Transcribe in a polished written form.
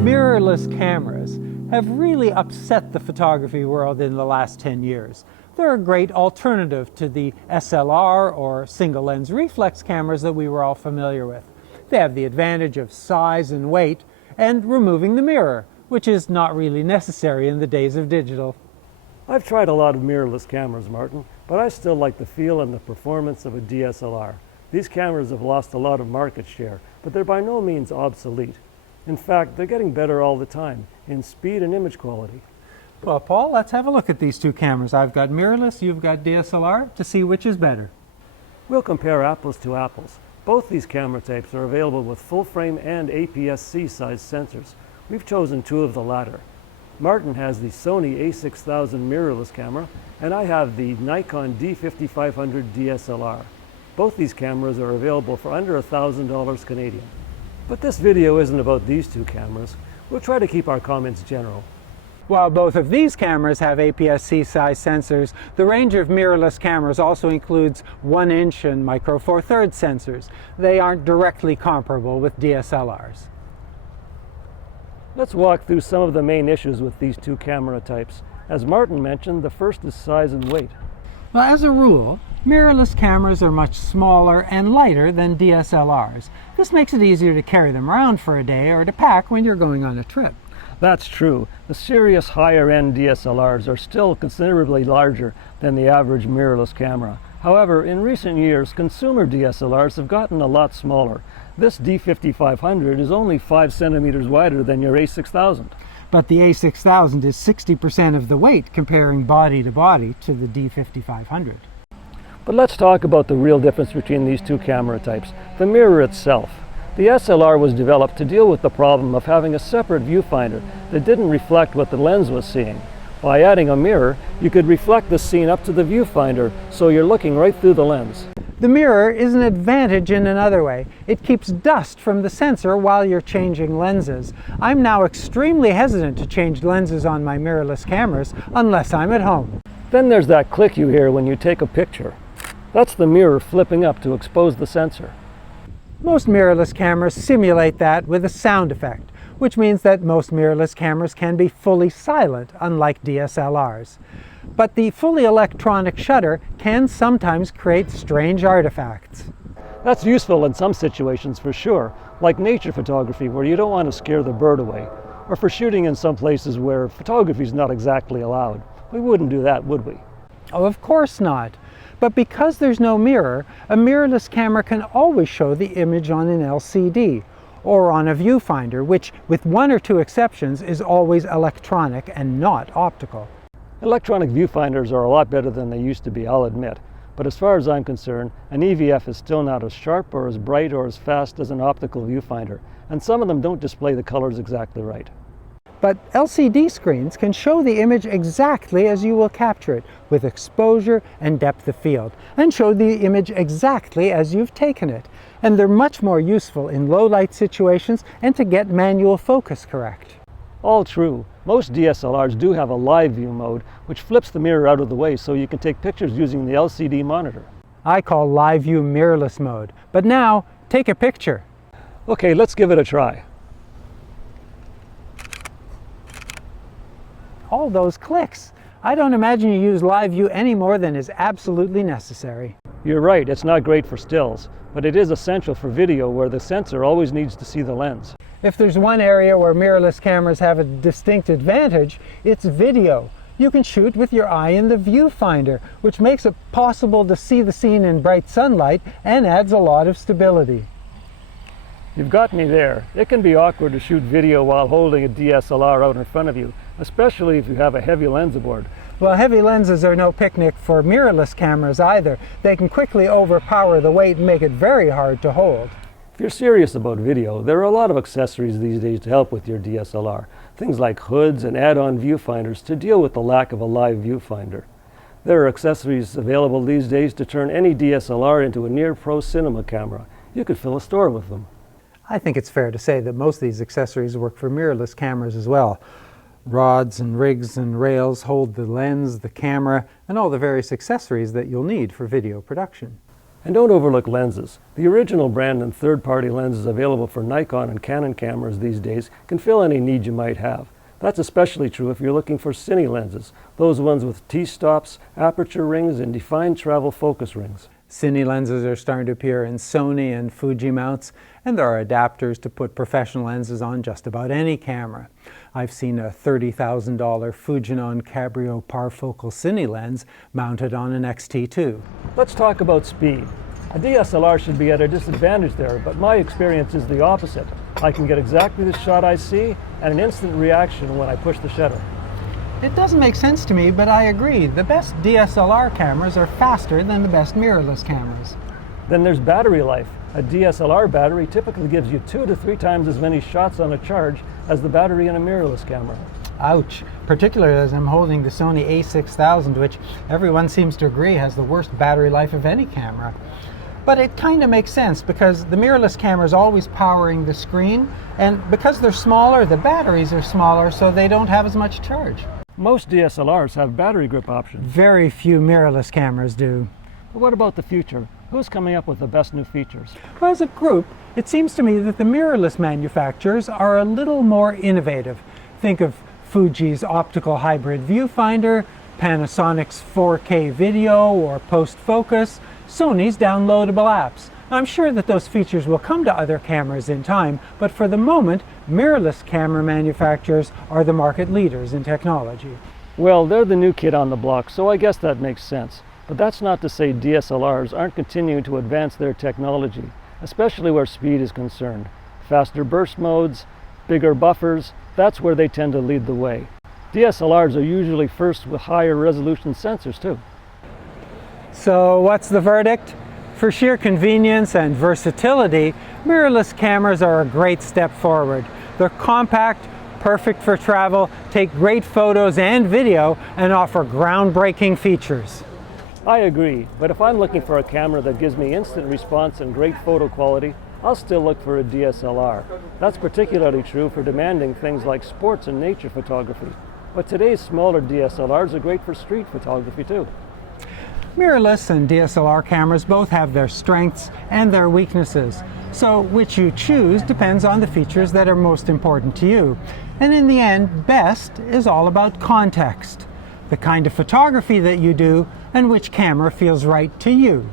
Mirrorless cameras have really upset the photography world in the last 10 years. They're a great alternative to the SLR or single lens reflex cameras that we were all familiar with. They have the advantage of size and weight and removing the mirror, which is not really necessary in the days of digital. I've tried a lot of mirrorless cameras, Maarten, but I still like the feel and the performance of a DSLR. These cameras have lost a lot of market share, but they're by no means obsolete. In fact, they're getting better all the time in speed and image quality. Well, Paul, let's have a look at these two cameras. I've got mirrorless, you've got DSLR, to see which is better. We'll compare apples to apples. Both these camera types are available with full-frame and APS-C size sensors. We've chosen two of the latter. Maarten has the Sony a6000 mirrorless camera, and I have the Nikon D5500 DSLR. Both these cameras are available for under $1,000 Canadian. But this video isn't about these two cameras. We'll try to keep our comments general. While both of these cameras have APS-C size sensors, the range of mirrorless cameras also includes 1" and micro four thirds sensors. They aren't directly comparable with DSLRs. Let's walk through some of the main issues with these two camera types. As Maarten mentioned, the first is size and weight. Well, as a rule, mirrorless cameras are much smaller and lighter than DSLRs. This makes it easier to carry them around for a day or to pack when you're going on a trip. That's true. The serious higher-end DSLRs are still considerably larger than the average mirrorless camera. However, in recent years, consumer DSLRs have gotten a lot smaller. This D5500 is only 5 centimeters wider than your a6000. But the a6000 is 60% of the weight comparing body to body to the D5500. But let's talk about the real difference between these two camera types, the mirror itself. The SLR was developed to deal with the problem of having a separate viewfinder that didn't reflect what the lens was seeing. By adding a mirror, you could reflect the scene up to the viewfinder, so you're looking right through the lens. The mirror is an advantage in another way. It keeps dust from the sensor while you're changing lenses. I'm now extremely hesitant to change lenses on my mirrorless cameras unless I'm at home. Then there's that click you hear when you take a picture. That's the mirror flipping up to expose the sensor. Most mirrorless cameras simulate that with a sound effect, which means that most mirrorless cameras can be fully silent, unlike DSLRs. But the fully electronic shutter can sometimes create strange artifacts. That's useful in some situations for sure, like nature photography where you don't want to scare the bird away, or for shooting in some places where photography is not exactly allowed. We wouldn't do that, would we? Oh, of course not. But because there's no mirror, a mirrorless camera can always show the image on an LCD or on a viewfinder, which, with one or two exceptions, is always electronic and not optical. Electronic viewfinders are a lot better than they used to be, I'll admit. But as far as I'm concerned, an EVF is still not as sharp or as bright or as fast as an optical viewfinder, and some of them don't display the colors exactly right. But LCD screens can show the image exactly as you will capture it, with exposure and depth of field, and show the image exactly as you've taken it. And they're much more useful in low light situations and to get manual focus correct. All true. Most DSLRs do have a live view mode, which flips the mirror out of the way so you can take pictures using the LCD monitor. I call live view mirrorless mode. But now, take a picture. Okay, let's give it a try. All those clicks. I don't imagine you use live view any more than is absolutely necessary. You're right, it's not great for stills, but it is essential for video where the sensor always needs to see the lens. If there's one area where mirrorless cameras have a distinct advantage, it's video. You can shoot with your eye in the viewfinder, which makes it possible to see the scene in bright sunlight and adds a lot of stability. You've got me there. It can be awkward to shoot video while holding a DSLR out in front of you, especially if you have a heavy lens aboard. Well, heavy lenses are no picnic for mirrorless cameras either. They can quickly overpower the weight and make it very hard to hold. If you're serious about video, there are a lot of accessories these days to help with your DSLR. Things like hoods and add-on viewfinders to deal with the lack of a live viewfinder. There are accessories available these days to turn any DSLR into a near-pro cinema camera. You could fill a store with them. I think it's fair to say that most of these accessories work for mirrorless cameras as well. Rods and rigs and rails hold the lens, the camera, and all the various accessories that you'll need for video production. And don't overlook lenses. The original brand and third-party lenses available for Nikon and Canon cameras these days can fill any need you might have. That's especially true if you're looking for cine lenses, those ones with T-stops, aperture rings, and defined travel focus rings. Cine lenses are starting to appear in Sony and Fuji mounts, and there are adapters to put professional lenses on just about any camera. I've seen a $30,000 Fujinon Cabrio parfocal cine lens mounted on an X-T2. Let's talk about speed. A DSLR should be at a disadvantage there, but my experience is the opposite. I can get exactly the shot I see and an instant reaction when I push the shutter. It doesn't make sense to me, but I agree. The best DSLR cameras are faster than the best mirrorless cameras. Then there's battery life. A DSLR battery typically gives you 2 to 3 times as many shots on a charge as the battery in a mirrorless camera. Ouch, particularly as I'm holding the Sony a6000, which everyone seems to agree has the worst battery life of any camera. But it kind of makes sense because the mirrorless camera is always powering the screen, and because they're smaller, the batteries are smaller, so they don't have as much charge. Most DSLRs have battery grip options. Very few mirrorless cameras do. But what about the future? Who's coming up with the best new features? Well, as a group, it seems to me that the mirrorless manufacturers are a little more innovative. Think of Fuji's optical hybrid viewfinder, Panasonic's 4K video or post-focus, Sony's downloadable apps. I'm sure that those features will come to other cameras in time, but for the moment, mirrorless camera manufacturers are the market leaders in technology. Well, they're the new kid on the block, so I guess that makes sense. But that's not to say DSLRs aren't continuing to advance their technology, especially where speed is concerned. Faster burst modes, bigger buffers, that's where they tend to lead the way. DSLRs are usually first with higher resolution sensors too. So what's the verdict? For sheer convenience and versatility, mirrorless cameras are a great step forward. They're compact, perfect for travel, take great photos and video, and offer groundbreaking features. I agree, but if I'm looking for a camera that gives me instant response and great photo quality, I'll still look for a DSLR. That's particularly true for demanding things like sports and nature photography. But today's smaller DSLRs are great for street photography too. Mirrorless and DSLR cameras both have their strengths and their weaknesses, so which you choose depends on the features that are most important to you. And in the end, best is all about context, the kind of photography that you do and which camera feels right to you.